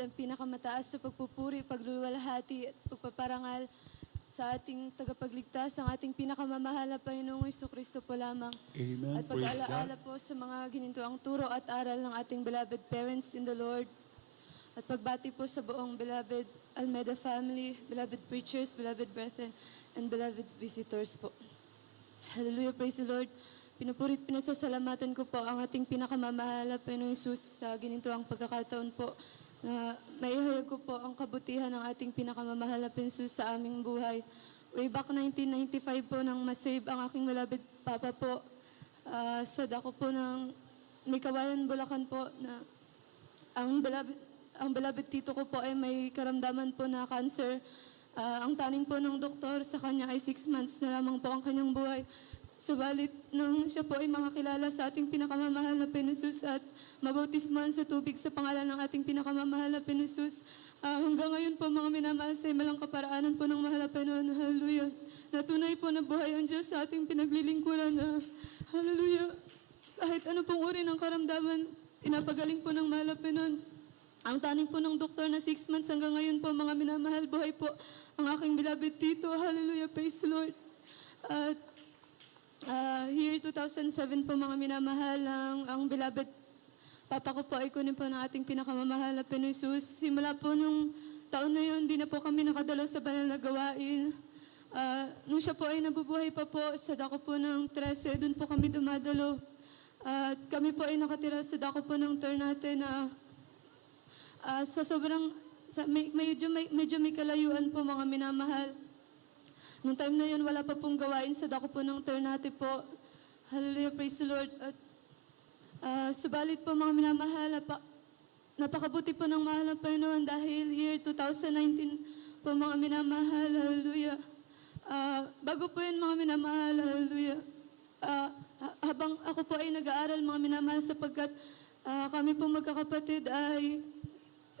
Lord, ang pinakamataas sa pagpupuri, pagluluwalhati at pagpaparangal sa ating tagapagligtas, ang ating pinakamamahal na Panginoong Jesucristo po lamang. Amen. At Praise pag-alaala God. po sa mga ginintuang turo at aral ng ating beloved parents in the Lord. At pagbati po sa buong beloved Almeida family, beloved preachers, beloved brethren, and beloved visitors po. Hallelujah, praise the Lord. Pinupurit, pinasasalamatan ko po ang ating pinakamamahal na Panginoong Jesus sa ginintuang pagkakataon po na maihayag ko po ang kabutihan ng ating pinakamamahal na Panginoong Jesus sa aming buhay. Way back 1995 po nang masave ang aking beloved Papa po sa dako po ng May Kawayan, Bulacan po na ang beloved tito ko po ay may karamdaman po na cancer. Ang taning po ng doktor sa kanya ay 6 months na lamang po ang kanyang buhay. Subalit, nang siya po ay makakilala sa ating pinakamamahal na Panginoon at mabautisman sa tubig sa pangalan ng ating pinakamamahal na Panginoon, hanggang ngayon po mga minamahal sa imalang kaparaanan po ng mahal na Panginoon. Hallelujah. Natunay po na buhay ang Diyos sa ating pinaglilingkuran. Hallelujah. Kahit ano pong uri ng karamdaman, inapagaling po ng mahal na Panginoon. Ang taning po ng doktor na 6 months hanggang ngayon po mga minamahal, buhay po ang aking beloved tito. Hallelujah. Praise the Lord. At year 2007 po mga minamahal, ang beloved Papa ko po ay kunin po ng ating pinakamamahal na Panginoon Jesus. Simula po nung taon na yun, hindi na po kami nakadalo sa banal na gawain. Nung siya po ay nabubuhay pa po, sa dako po ng 13, doon po kami dumadalo. At kami po ay nakatira sa dako po ng Ternate na sa sobrang, medyo may kalayuan po mga minamahal. Nung time na yun, wala pa pong gawain sa dako po ng Ternate po. Hallelujah, praise the Lord. At subalit po mga minamahal, napakabuti po ng mahal ng Panginoon dahil year 2019 po mga minamahal, hallelujah. Bago po yun mga minamahal, hallelujah. Habang ako po ay nag-aaral mga minamahal sapagkat kami po magkakapatid ay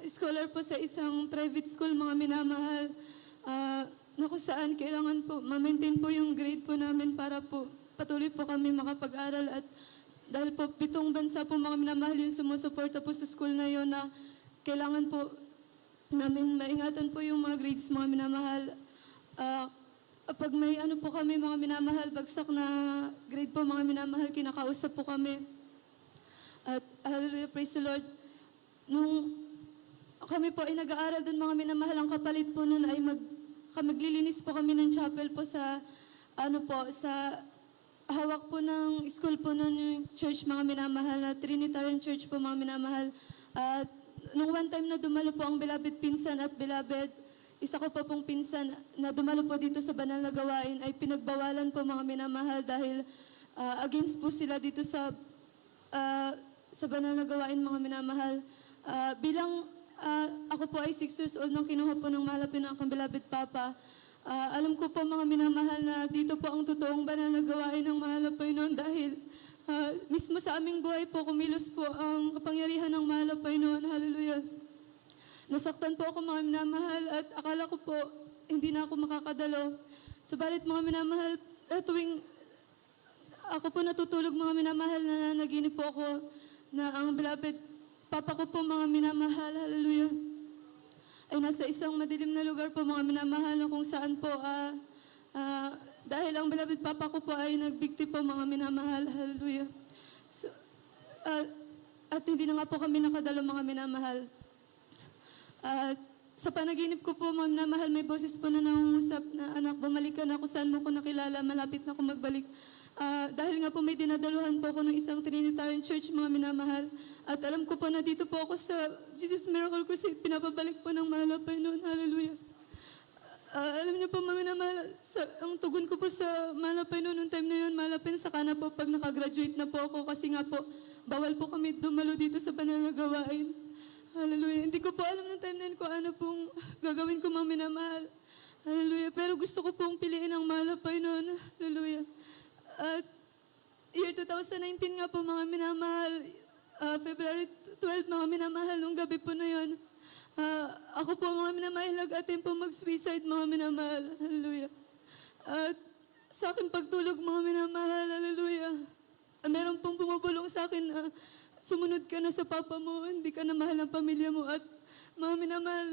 scholar po sa isang private school mga minamahal. Na kung saan kailangan po ma-maintain po yung grade po namin para po patuloy po kami makapag-aral at dahil po 7 bansa po mga minamahal yung sumusuporta po sa school na yon na kailangan po namin maingatan po yung mga grades mga minamahal. Pag may ano po kami mga minamahal, bagsak na grade po mga minamahal, kinakausap po kami. At hallelujah, praise the Lord. Nung kami po ay nag-aaral doon mga minamahal, ang kapalit po noon ay maglilinis po kami ng chapel po sa sa hawak po ng school po noon yung church mga minamahal na Trinitarian Church po mga minamahal. At nung one time na dumalo po ang beloved pinsan at beloved, isa ko pa pong pinsan na dumalo po dito sa banal na gawain ay pinagbawalan po mga minamahal dahil against po sila dito sa banal na gawain mga minamahal. Ako po ay 6 years old nang kinuha po ng malapit ng aking beloved Papa. Alam ko po mga minamahal na dito po ang totoong banal na gawain ng mahal na Panginoon dahil mismo sa aming buhay po kumilos po ang kapangyarihan ng mahal na Panginoon. Hallelujah. Nasaktan po ako mga minamahal at akala ko po hindi na ako makakadalo. Subalit mga minamahal, tuwing ako po natutulog mga minamahal na naginip po ako na ang beloved Papa ko po mga minamahal, hallelujah, ay nasa isang madilim na lugar po mga minamahal na kung saan po, dahil ang beloved Papa ko po ay nagbigti po mga minamahal, hallelujah. So, at hindi na nga po kami nakadalo mga minamahal. Sa panaginip ko po mga minamahal, may boses po na nangungusap na, anak, bumalik ka na kung saan mo ko nakilala, malapit na ako magbalik. Dahil nga po may dinadaluhan po ako ng isang Trinitarian Church mga minamahal. At alam ko po na dito po ako sa Jesus Miracle Crusade, pinapabalik po ng mahal na Panginoon. Hallelujah. Alam niyo po mga minamahal, ang tugon ko po sa mahal na Panginoon noong time na yun, mahal na Panginoon, saka na po pag nakagraduate na po ako kasi nga po, bawal po kami dumalo dito sa banal na gawain. Hallelujah. Hindi ko po alam noong time na yun kung ano pong gagawin ko mga minamahal. Hallelujah. Pero gusto ko pong piliin ang mahal na Panginoon. Hallelujah. At year 2019 nga po mga minamahal, February 12 mga minamahal, nung gabi po na yun, ako po mga minamahal, nag-attempt po mag-suicide mga minamahal, hallelujah. At sa aking pagtulog mga minamahal, hallelujah, meron pong bumubulong sa akin na sumunod ka na sa Papa mo, hindi ka na mahal ng pamilya mo. At Mga minamahal,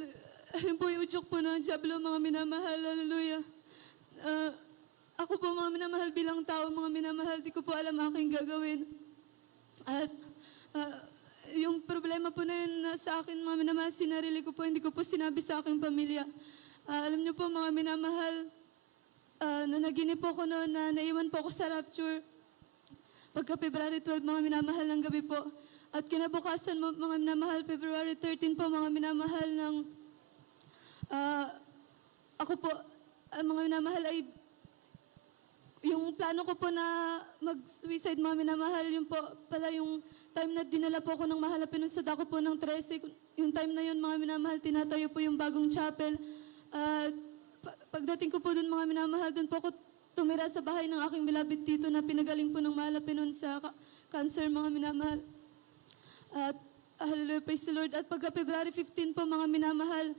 ayun po yung udyok po ng Diablo, mga minamahal, hallelujah. Ako po mga minamahal bilang tao, mga minamahal, di ko po alam aking gagawin. At yung problema po na yun na sa akin, mga minamahal, sinarili ko po, hindi ko po sinabi sa aking pamilya. Alam niyo po mga minamahal, nanaginip po ako noon na naiwan po ako sa rapture. Pagka February 12, mga minamahal ng gabi po. At kinabukasan mga minamahal, February 13 po, mga minamahal ng ako po, mga minamahal ay yung plano ko po na mag-suicide, mga minamahal, yung po pala yung time na dinala po ako ng mahalapin sa dako po ng 13. Yung time na yun, mga minamahal, tinatayo po yung bagong chapel. Pagdating ko po dun, mga minamahal, dun po ako tumira sa bahay ng aking beloved tito na pinagaling po ng mahalapin sa cancer, mga minamahal. At hallelujah, praise the Lord. At pagka February 15 po, mga minamahal,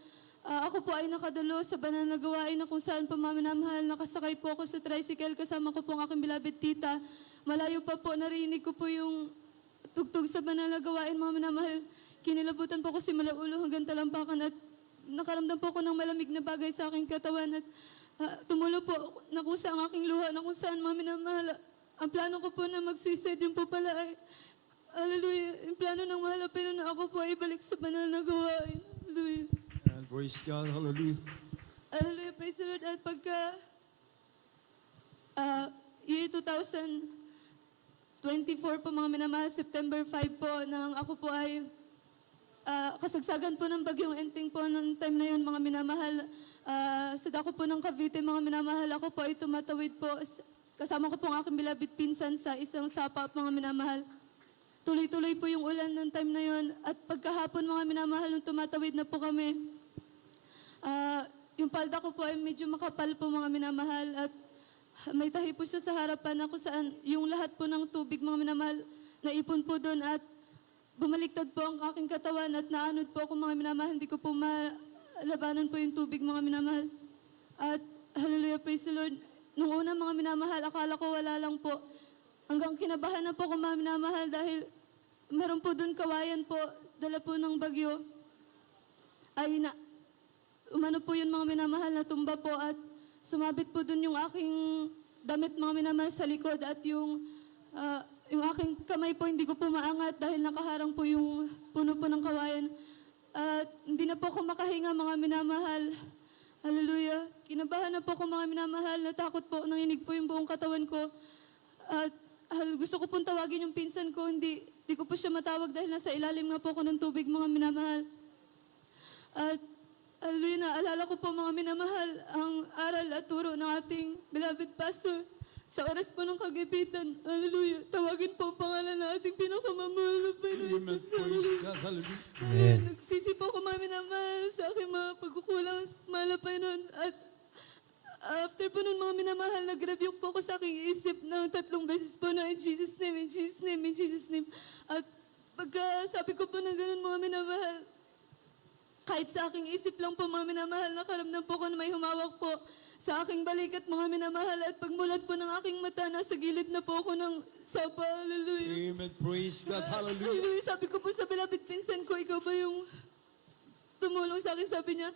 ako po ay nakadalo sa banal na gawain na kung saan po, mga minamahal, nakasakay po ako sa tricycle kasama ko po ang aking beloved tita. Malayo pa po, narinig ko po yung tugtog sa banal na gawain, mga minamahal. Kinilabutan po ko simula ulo hanggang talampakan at nakaramdam po ako ng malamig na bagay sa aking katawan at tumulo po, nakusa ang aking luha na kung saan, mga minamahal, ang plano ko po na mag-suicide, yun po pala ay, hallelujah, yung plano ng mahalapin na ako po ay balik sa banal na gawain. Hallelujah. And praise God, hallelujah. Hallelujah, praise the Lord. At pagka year 2024 po, mga minamahal, September 5 po, nang ako po ay kasagsagan po ng bagyong Enteng po ng time na yun, mga minamahal. Sa dako po ng Cavite, mga minamahal, ako po ay tumatawid po. Kasama ko po ang aking beloved pinsan sa isang sapa, mga minamahal. Tuloy-tuloy po yung ulan ng time na yun. At pagkahapon, mga minamahal, nung tumatawid na po kami, yung palda ko po ay medyo makapal po, mga minamahal. At may tahi po siya sa harapan na kung saan yung lahat po ng tubig, mga minamahal, naipon po doon at bumaliktad po ang aking katawan at naanod po ako, mga minamahal. Hindi ko po malabanan po yung tubig, mga minamahal. At hallelujah, praise the Lord. Nung una, mga minamahal, akala ko wala lang po. Hanggang kinabahan na po ako, mga minamahal, dahil meron po doon kawayan po, dala po ng bagyo. Ay umano po yun, mga minamahal, na tumba po at sumabit po doon yung aking damit, mga minamahal, sa likod at yung aking kamay po hindi ko po maangat dahil nakaharang po yung puno po ng kawayan. At hindi na po ako makahinga, mga minamahal. Hallelujah. Kinabahan na po ako, mga minamahal. Natakot po, nanginig po yung buong katawan ko. At gusto ko pong tawagin yung pinsan ko. Hindi ko po siya matawag dahil nasa ilalim nga po ako ng tubig, mga minamahal. At hallelujah, naalala ko po, mga minamahal, ang aral at turo ng ating beloved pastor. Sa oras po ng kagipitan, hallelujah, tawagin po ang pangalan ng ating pinakamamahal na Panginoon. Amen, praise God, hallelujah. Amen. Nagsisi po ako, mga minamahal, sa aking mga pagkukulang, mahal na Panginoon. At after po nun, mga minamahal, nag-rebuke po ako sa aking isip ng 3 beses po na in Jesus' name, in Jesus' name, in Jesus' name. At pagka sabi ko po na ganun, mga minamahal, kahit sa aking isip lang po, mga minamahal, nakaramdam po ko na may humawak po sa aking balikat, mga minamahal. At pagmulat po ng aking mata, nasa gilid na po ako ng sapa. Hallelujah. Amen, praise God, hallelujah. Hallelujah. Sabi ko po sa beloved pinsan ko, ikaw ba yung tumulong sa akin? Sabi niya,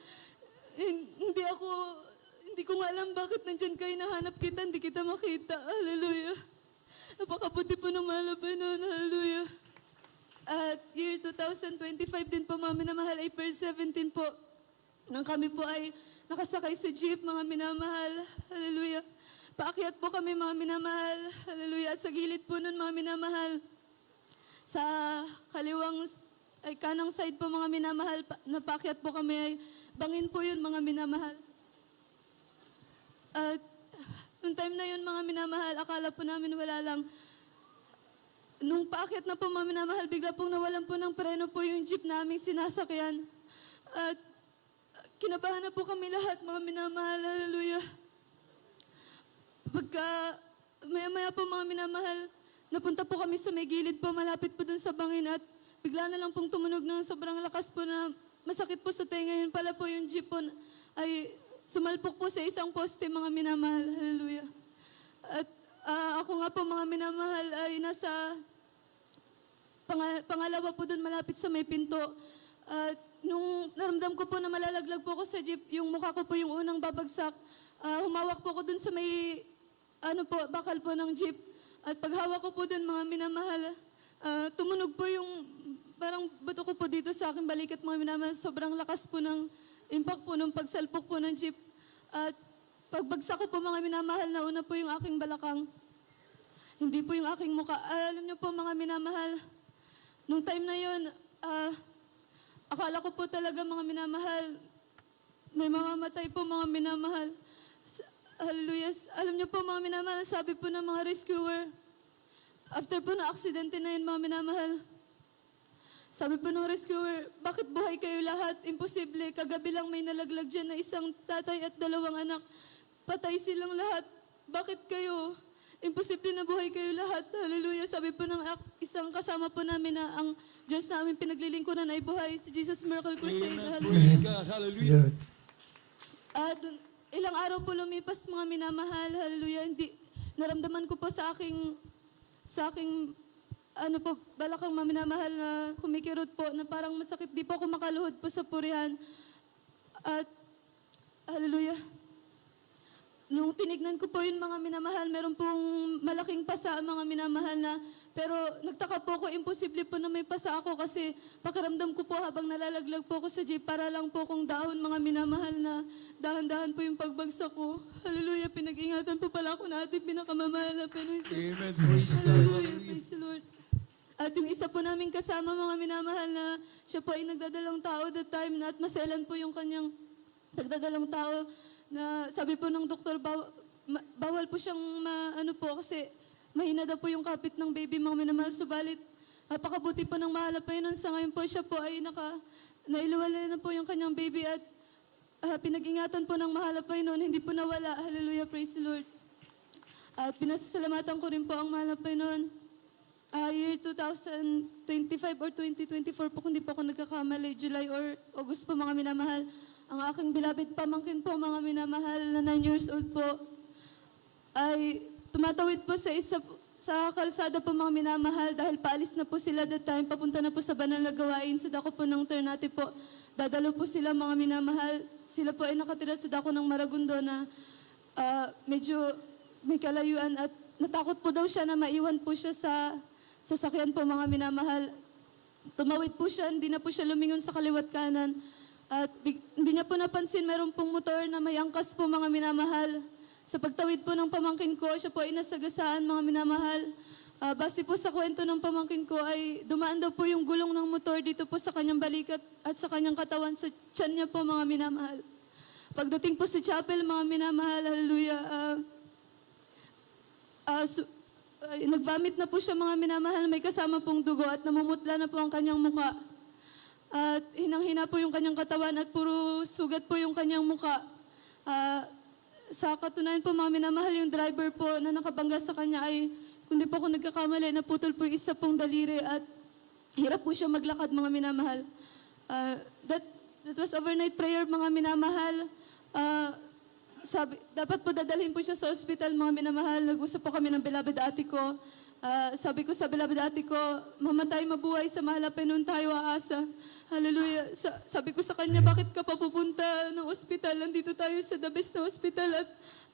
hindi ko nga alam bakit nandyan kayo, nahanap kita, hindi kita makita. Hallelujah. Napakabuti po ng malapay noon. Hallelujah. At year 2025 din po, mga minamahal, April 17 po, nang kami po ay nakasakay sa jeep, mga minamahal. Hallelujah. Paakyat po kami, mga minamahal. Hallelujah. At sa gilid po nun, mga minamahal, sa kanang side po, mga minamahal, na paakyat po kami ay bangin po yun, mga minamahal. At nung time na yun, mga minamahal, akala po namin wala lang. Nung paakyat na po, mga minamahal, bigla pong nawalan po ng preno po yung jeep naming sinasakyan. At kinabahan na po kami lahat, mga minamahal. Hallelujah. Pagka maya-maya po, mga minamahal, napunta po kami sa may gilid po, malapit po dun sa bangin at bigla na lang pong tumunog ng sobrang lakas po na masakit po sa tenga. Yun pala po yung jeep po ay sumalpok po sa isang poste, mga minamahal. Hallelujah. At ako nga po, mga minamahal, ay nasa pangalawa po doon malapit sa may pinto. At nung naramdam ko po na malalaglag po ako sa jeep, yung mukha ko po yung unang babagsak, humawak po ako dun sa may, bakal po ng jeep. At paghawak ko po dun, mga minamahal, tumunog po yung, parang bato ko po dito sa aking balikat, mga minamahal. Sobrang lakas po ng impact po ng pagsalpok po ng jeep. At pagbagsak ko po, mga minamahal, nauna po yung aking balakang. Hindi po yung aking mukha. Alam niyo po, mga minamahal, nung time na yun, akala ko po talaga, mga minamahal, may mamamatay po, mga minamahal. Hallelujah. Alam niyo po, mga minamahal, sabi po ng mga rescuer, after po na aksidente na yun, mga minamahal, sabi po ng rescuer, bakit buhay kayo lahat? Imposible. Kagabi lang may nalaglag dyan na isang tatay at 2 anak. Patay silang lahat. Bakit kayo? Imposible na buhay kayo lahat. Hallelujah. Sabi po ng isang kasama po namin na ang Diyos namin pinaglilingkuran ay buhay, si Jesus Miracle Crusade. Amen. Hallelujah. Praise God. Hallelujah. Ilang araw po lumipas, mga minamahal. Hallelujah. Hindi, naramdaman ko po sa aking balakang, mga minamahal, na kumikirot po, na parang masakit. Di po ako makaluhod po sa purihan. At, hallelujah. Nung tinignan ko po yun, mga minamahal, meron pong malaking pasa, mga minamahal, na, pero nagtaka po ako, imposible po na may pasa ako kasi pakiramdam ko po habang nalalaglag po ako sa jeep, para lang po akong dahon, mga minamahal, na dahan-dahan po yung pagbagsak ko. Hallelujah, pinag-ingatan po pala ako na ating pinakamamahal na Panginoon Jesus. Amen. Praise God. Hallelujah, Hallelujah. praise the Lord. At yung isa po naming kasama, mga minamahal, na siya po ay nagdadalang tao that time, na at maselan po yung kanyang nagdadalang tao, na sabi po ng doktor, bawal po siyang kasi mahina daw po yung kapit ng baby, mga minamahal. Subalit, napakabuti po ng mahala pa yun. Sa ngayon po, siya po ay nailuwalay na po yung kanyang baby, at pinag-ingatan po ng mahala pa yun, hindi po nawala. Hallelujah, praise the Lord. At pinasasalamatan ko rin po ang mahala pa yun. Year 2025 or 2024 po, kung di po ako nagkakamali, July or August po, mga minamahal. Ang aking beloved pamangkin po, mga minamahal, na 9 years old po, ay tumatawid po sa kalsada po, mga minamahal, dahil paalis na po sila that time, papunta na po sa banal na gawain. Sa dako po ng Ternate po, dadalo po sila, mga minamahal. Sila po ay nakatira sa dako ng Maragundo na medyo may kalayuan, at natakot po daw siya na maiwan po siya sa sasakyan po, mga minamahal. Tumawid po siya, hindi na po siya lumingon sa kaliwat kanan. At hindi niya po napansin, meron pong motor na may angkas po, mga minamahal. Sa pagtawid po ng pamangkin ko, siya po ay nasagasaan, mga minamahal. Base po sa kwento ng pamangkin ko, ay dumaan daw po yung gulong ng motor dito po sa kanyang balikat at sa kanyang katawan, sa tiyan niya po, mga minamahal. Pagdating po sa chapel, mga minamahal, hallelujah, nag-vomit na po siya, mga minamahal, may kasama pong dugo, at namumutla na po ang kanyang muka. At hinang-hina po yung kanyang katawan, at puro sugat po yung kanyang muka. Sa katunayan po, mga minamahal, yung driver po na nakabangga sa kanya ay, kung di po ako nagkakamali, naputol po yung isa pong daliri, at hirap po siya maglakad, mga minamahal. That was overnight prayer, mga minamahal. Dapat po dadalhin po siya sa ospital, mga minamahal. Nag-usap po kami ng beloved ate ko. Sabi ko sa beloved ate ko, mamatay mabuhay, sa mahalapin nun tayo aasa. Hallelujah. Sabi ko sa kanya, bakit ka pa pupunta ng ospital? Nandito tayo sa the best na ospital, at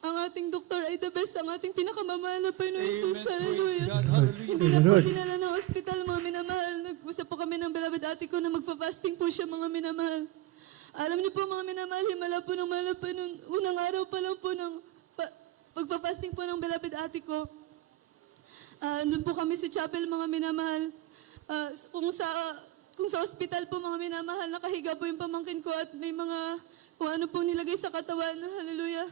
ang ating doktor ay the best, ang ating pinakamamahal na Panginoon Jesus. Amen. Praise Hallelujah. God. Hallelujah. Hindi na po dinala ng ospital, mga minamahal. Nag-usap po kami ng beloved ate ko na magpa-fasting po siya, mga minamahal. Alam niyo po, mga minamahal, himala po ng mahal pa noon. Unang araw pa lang po ng pagpa-fasting po ng beloved ate ko. Doon po kami sa chapel, mga minamahal. Kung sa ospital po, mga minamahal, nakahiga po yung pamangkin ko, at may mga kung ano pong nilagay sa katawan. Hallelujah.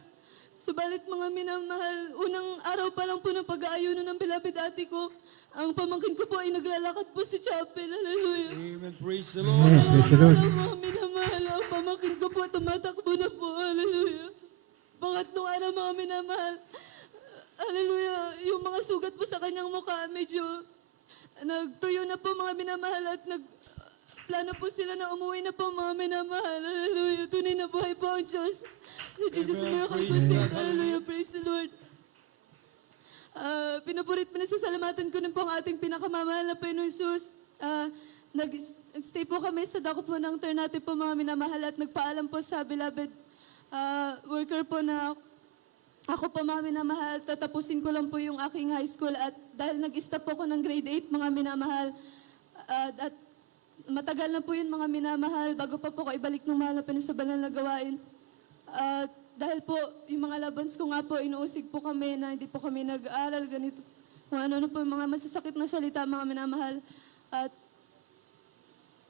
Subalit, mga minamahal, unang araw pa lang po ng pag-aayuno ng beloved ate ko, ang pamangkin ko po ay naglalakad po sa chapel. Hallelujah. Amen. Praise the Lord. Praise the Lord. Araw, mga minamahal, ang pamangkin ko po tumatakbo na po. Hallelujah. Pangatlong araw, mga minamahal, hallelujah, yung mga sugat po sa kanyang mukha, medyo nagtuyo na po, mga minamahal, at plano po sila na umuwi na po, mga minamahal. Hallelujah. Tunay na buhay po ang Diyos. Sa Jesus Amen. Miracle Praise Crusade. God. Hallelujah. Praise the Lord. Pinapurit, pinasasalamatan ko rin po ang ating pinakamamahal na Panginoon Jesus. nag-stay po kami sa dako po ng Ternate po mga minamahal at nagpaalam po sa beloved worker po na ako po mga minamahal, tatapusin ko lang po yung aking high school at dahil nag-stop po ako ng grade 8 mga minamahal at matagal na po yun mga minamahal bago pa po ko ibalik ng mahal na pinasabanal na gawain. Dahil po yung mga labans ko nga po, inuusig po kami na hindi po kami nag-aaral ganito. Kung ano po yung mga masasakit na salita mga minamahal. At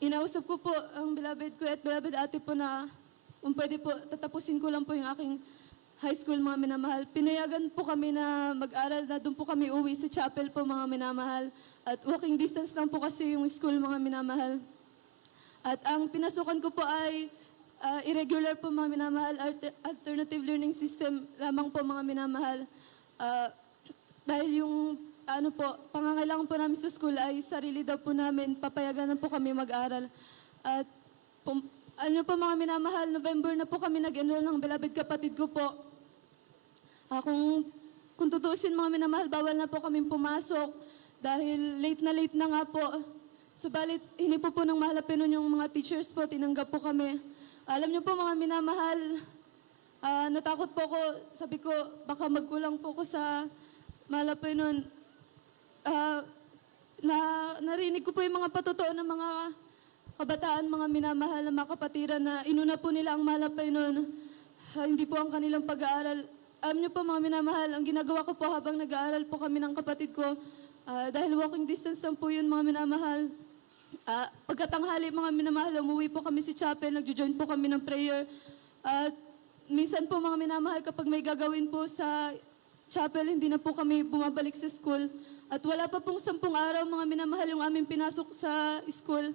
inausap ko po ang beloved ko at beloved ate po na kung pwede po, tatapusin ko lang po yung aking high school mga minamahal. Pinayagan po kami na mag-aral na doon po kami uwi sa chapel po mga minamahal. At walking distance lang po kasi yung school mga minamahal. At ang pinasukan ko po ay irregular po mga minamahal, alternative learning system lamang po mga minamahal. Dahil yung pangangailangan po namin sa school ay sarili daw po namin, papayagan na po kami mag-aral. At mga minamahal, November na po kami nag-enroll ng beloved kapatid ko po. Kung tutuusin mga minamahal, bawal na po kami pumasok dahil late na nga po. Subalit, hinipo po ng mahalapin nun yung mga teachers po, tinanggap po kami. Alam niyo po mga minamahal, natakot po ako, sabi ko, baka magkulang po ako sa mahalapin nun. Narinig ko po yung mga patotoo ng mga kabataan, mga minamahal na mga kapatiran na inuna po nila ang mahalapin nun. Hindi po ang kanilang pag-aaral. Alam niyo po mga minamahal, ang ginagawa ko po habang nag-aaral po kami ng kapatid ko, dahil walking distance lang po yun mga minamahal. Pagkatanghali mga minamahal, umuwi po kami sa chapel, nagjo-join po kami ng prayer. At minsan po mga minamahal, kapag may gagawin po sa chapel, hindi na po kami bumabalik sa school. At wala pa pong 10 araw mga minamahal yung aming pinasok sa school.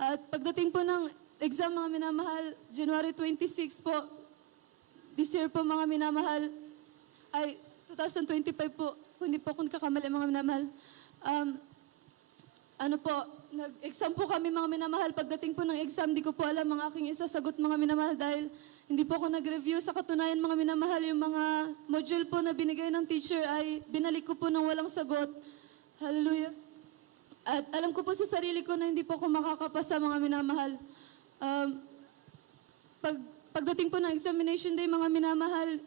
At pagdating po ng exam mga minamahal, January 26 po, this year po mga minamahal, ay 2025 po, kung hindi po ako nagkakamali mga minamahal. Nag-exam po kami mga minamahal. Pagdating po ng exam, di ko po alam ang aking isasagot mga minamahal dahil hindi po ako nag-review. Sa katunayan mga minamahal, yung mga module po na binigay ng teacher ay binalik ko po ng walang sagot. Hallelujah. At alam ko po sa sarili ko na hindi po ako makakapasa mga minamahal. Pagdating po ng examination day mga minamahal,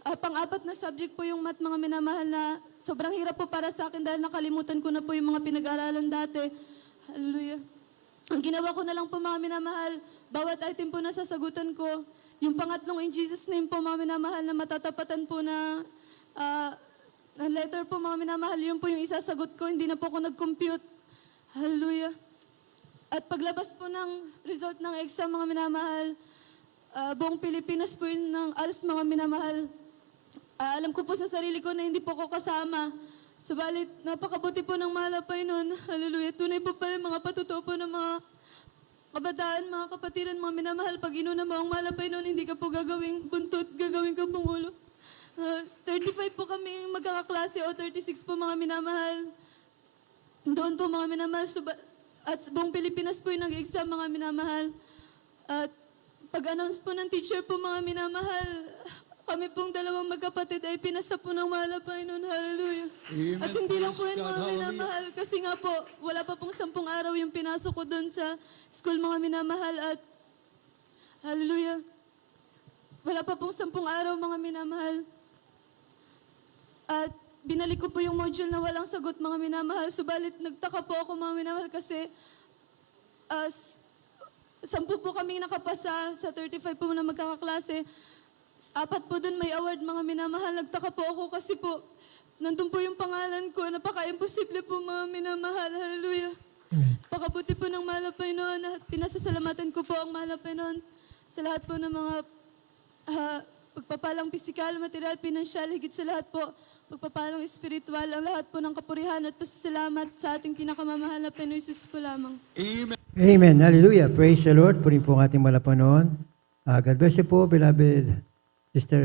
pang-apat na subject po yung math mga minamahal na sobrang hirap po para sa akin dahil nakalimutan ko na po yung mga pinag-aralan dati. Hallelujah. Ang ginawa ko na lang po mga minamahal, bawat item po na sasagutan ko, yung pangatlong in Jesus name po mga minamahal na matatapatan po na letter po mga minamahal, yun po yung isasagot ko, hindi na po ako nag-compute. Hallelujah. At paglabas po ng result ng exam mga minamahal, buong Pilipinas po yun ng ALS mga minamahal. Alam ko po sa sarili ko na hindi po ako kasama. Subalit, napakabuti po ng malapay nun. Hallelujah. Tunay po pala mga patotoo po ng mga kabataan, mga kapatiran, mga minamahal. Pag inuna mo ang malapay nun, hindi ka po gagawing buntot, gagawin ka pong ulo. 35 po kami magkakaklase o 36 po mga minamahal. Doon po mga minamahal. At buong Pilipinas po yung nag-exam mga minamahal. At pag-announce po ng teacher po mga minamahal, kami pong dalawang magkapatid ay pinasa po ng malapay nun. Hallelujah. Amen. At hindi lang po Praise yun God. mga minamahal. Kasi nga po, wala pa pong 10 araw yung pinasok ko doon sa school mga minamahal. At hallelujah. Wala pa pong 10 araw mga minamahal. At binalik ko po yung module na walang sagot mga minamahal. Subalit nagtaka po ako mga minamahal kasi 10 po kaming nakapasa sa 35 po na magkakaklase. 4 po doon may award mga minamahal. Nagtaka po ako kasi po nandun po yung pangalan ko. Napaka-imposible po mga minamahal. Hallelujah. Pakabuti po ng malapay noon at pinasasalamatan ko po ang malapay noon sa lahat po ng mga pagpapalang pisikal, material, pinansyal, higit sa lahat po pagpapalang espiritual, ang lahat po ng kapurihan at pasasalamat sa ating pinakamamahal na Pinoy Jesus po lamang. Amen. Amen. Hallelujah. Praise the Lord. Puri po ang ating malapanon. God bless you po, beloved Sister